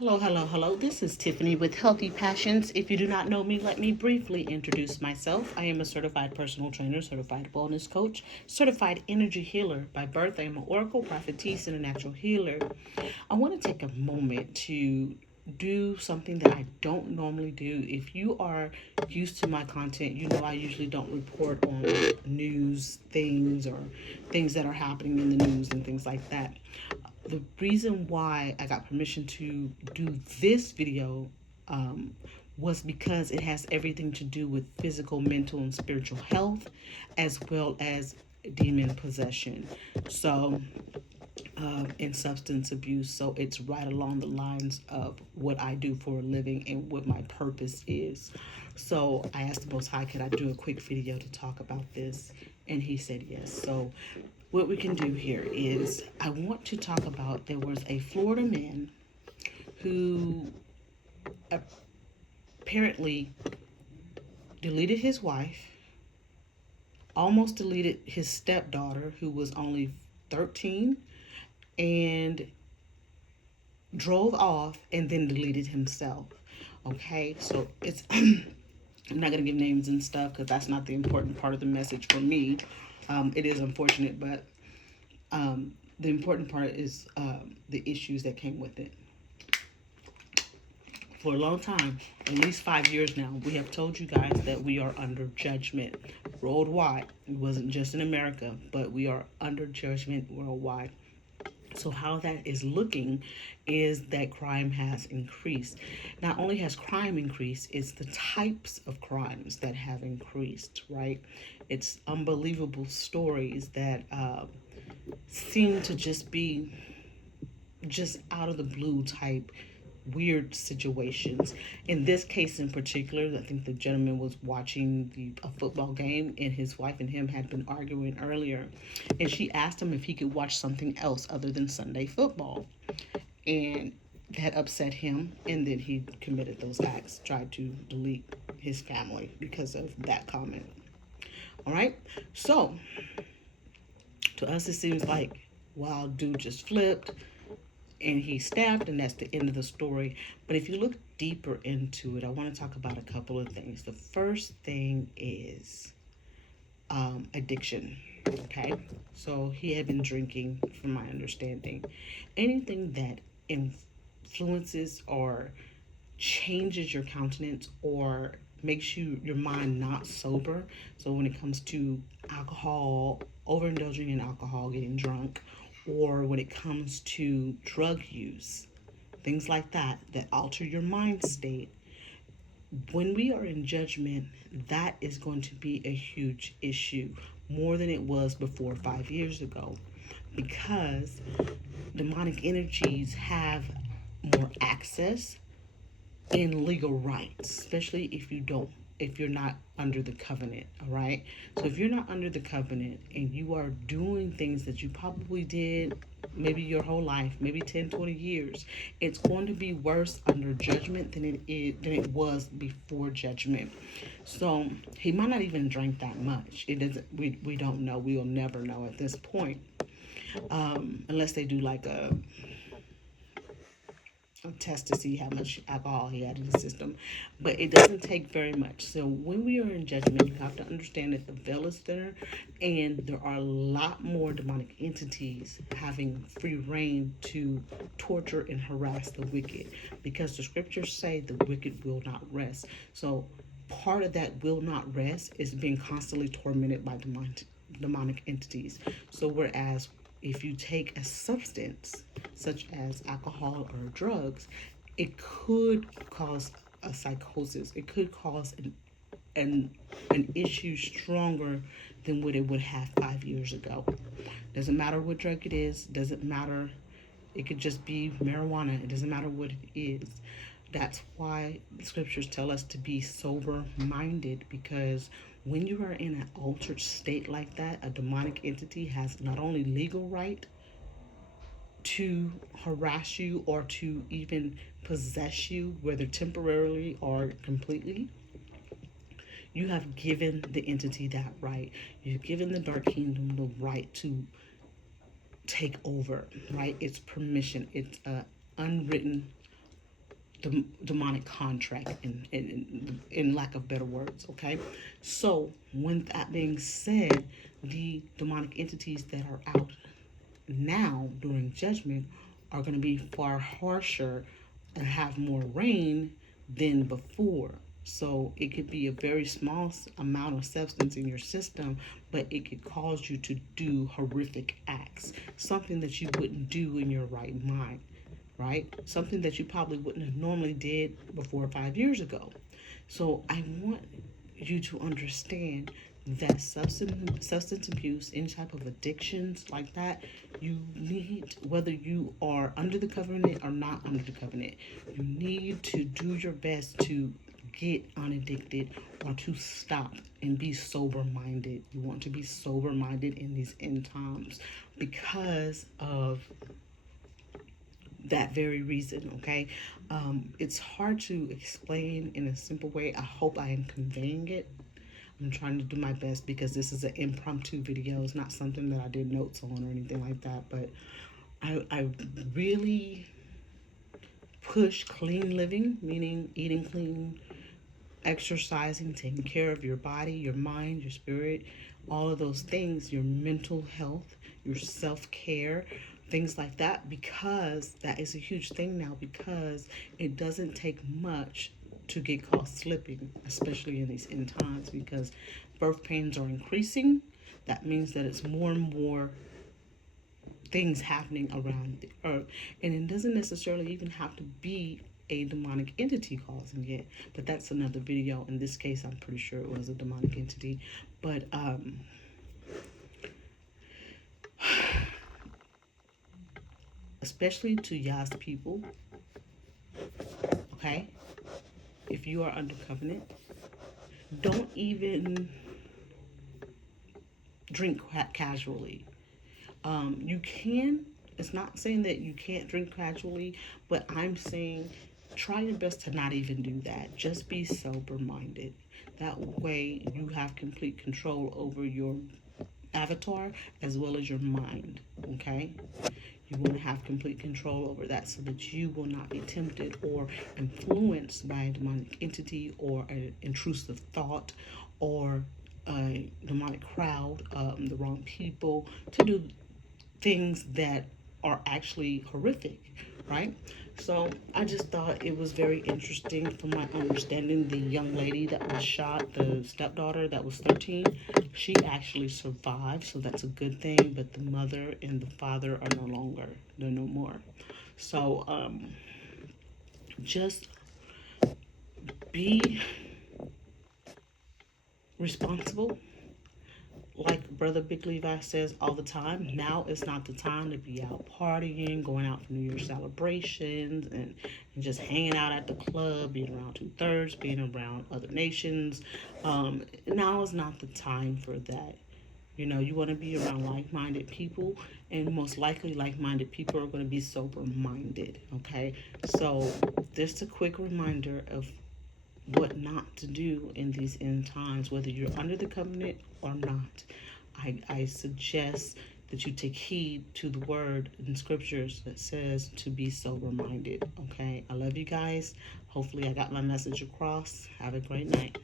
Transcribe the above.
Hello, hello, hello. This is Tiffany with Healthy Passions. If you do not know me, let me briefly introduce myself. I am a certified personal trainer, certified wellness coach, certified energy healer. By birth, I am an oracle, prophetess, and a natural healer. I want to take a moment to do something that I don't normally do. If you are used to my content, you know I usually don't report on news things or things that are happening in the news and things like that. The reason why I got permission to do this video um, was because it has everything to do with physical, mental, and spiritual health, as well as demon possession. So, and substance abuse. So it's right along the lines of what I do for a living and what my purpose is. So I asked the Most High, could I do a quick video to talk about this? And he said yes. So what we can do here is I want to talk about there was a Florida man who apparently deleted his wife, almost deleted his stepdaughter, who was only 13, and drove off and then deleted himself. Okay, so it's I'm not gonna give names and stuff because that's not the important part of the message for me. It is unfortunate, but the important part is the issues that came with it. For a long time, at least 5 years now, we have told you guys that we are under judgment worldwide. It wasn't just in America, but we are under judgment worldwide. So, how that is looking is that crime has increased. Not only has crime increased, it's the types of crimes that have increased, right? It's unbelievable stories that seem to just be just out of the blue type weird situations. In this case in particular, I think the gentleman was watching a football game and his wife and him had been arguing earlier. And she asked him if he could watch something else other than Sunday football. And that upset him. And then he committed those acts, tried to delete his family because of that comment. All right. So to us, it seems like, wow, dude just flipped and he stabbed, and that's the end of the story. But if you look deeper into it, I want to talk about a couple of things. The first thing is addiction. Okay, so he had been drinking, from my understanding. Anything that influences or changes your countenance or makes your mind not sober. So when it comes to alcohol, overindulging in alcohol, getting drunk, or when it comes to drug use, things like that that alter your mind state, when we are in judgment, that is going to be a huge issue, more than it was before 5 years ago, because demonic energies have more access in legal rights, especially if you're not under the covenant, all right? So if you're not under the covenant and you are doing things that you probably did maybe your whole life, maybe 10, 20 years, it's going to be worse under judgment than it was before judgment. So he might not even drink that much. It doesn't we don't know. We'll never know at this point. Unless they do like a test to see how much alcohol he had in his system, but it doesn't take very much. So when we are in judgment, you have to understand that the veil is thinner, and there are a lot more demonic entities having free reign to torture and harass the wicked, because the scriptures say the wicked will not rest. So part of that will not rest is being constantly tormented by demonic entities. So whereas if you take a substance such as alcohol or drugs, it could cause a psychosis. It could cause an, an issue stronger than what it would have 5 years ago. Doesn't matter what drug it is, doesn't matter. It could just be marijuana. It doesn't matter what it is. That's why the scriptures tell us to be sober minded, because when you are in an altered state like that, a demonic entity has not only legal right to harass you or to even possess you, whether temporarily or completely. You have given the entity that right. You've given the dark kingdom the right to take over, right? It's permission. It's a unwritten demonic contract in lack of better words. Okay, so when that being said, the demonic entities that are out now during judgment are going to be far harsher and have more rain than before. So it could be a very small amount of substance in your system, but it could cause you to do horrific acts, something that you wouldn't do in your right mind, right? Something that you probably wouldn't have normally did before 5 years ago. So I want you to understand that substance abuse, any type of addictions like that, you need, whether you are under the covenant or not under the covenant, you need to do your best to get unaddicted or to stop and be sober minded. You want to be sober minded in these end times because of that very reason. Okay, it's hard to explain in a simple way. I hope I am conveying it. I'm trying to do my best because this is an impromptu video. It's not something that I did notes on or anything like that. But I really push clean living, meaning eating clean, exercising, taking care of your body, your mind, your spirit, all of those things, your mental health, your self care, things like that, because that is a huge thing now, because it doesn't take much to get caught slipping, especially in these end times, because birth pains are increasing. That means that it's more and more things happening around the earth. And it doesn't necessarily even have to be a demonic entity causing it, but that's another video. In this case, I'm pretty sure it was a demonic entity. But especially to Yah's people, okay, if you are under covenant, don't even drink casually. You can, it's not saying that you can't drink casually, but I'm saying try your best to not even do that. Just be sober minded. That way you have complete control over your avatar as well as your mind. Okay, you want to have complete control over that so that you will not be tempted or influenced by a demonic entity or an intrusive thought or a demonic crowd, the wrong people, to do things that are actually horrific, right? So I just thought it was very interesting from my understanding. The young lady that was shot, the stepdaughter that was 13, she actually survived, so that's a good thing. But the mother and the father are no longer, they're no more. So just be responsible, like Brother Big Levi says all the time, now is not the time to be out partying, going out for New Year's celebrations, and just hanging out at the club, being around two thirds, being around other nations. Now is not the time for that. You know, you want to be around like minded people, and most likely, like minded people are going to be sober minded. Okay, so just a quick reminder of what not to do in these end times, whether you're under the covenant or not. I suggest that you take heed to the word in scriptures that says to be sober minded. Okay, I love you guys. Hopefully, I got my message across. Have a great night.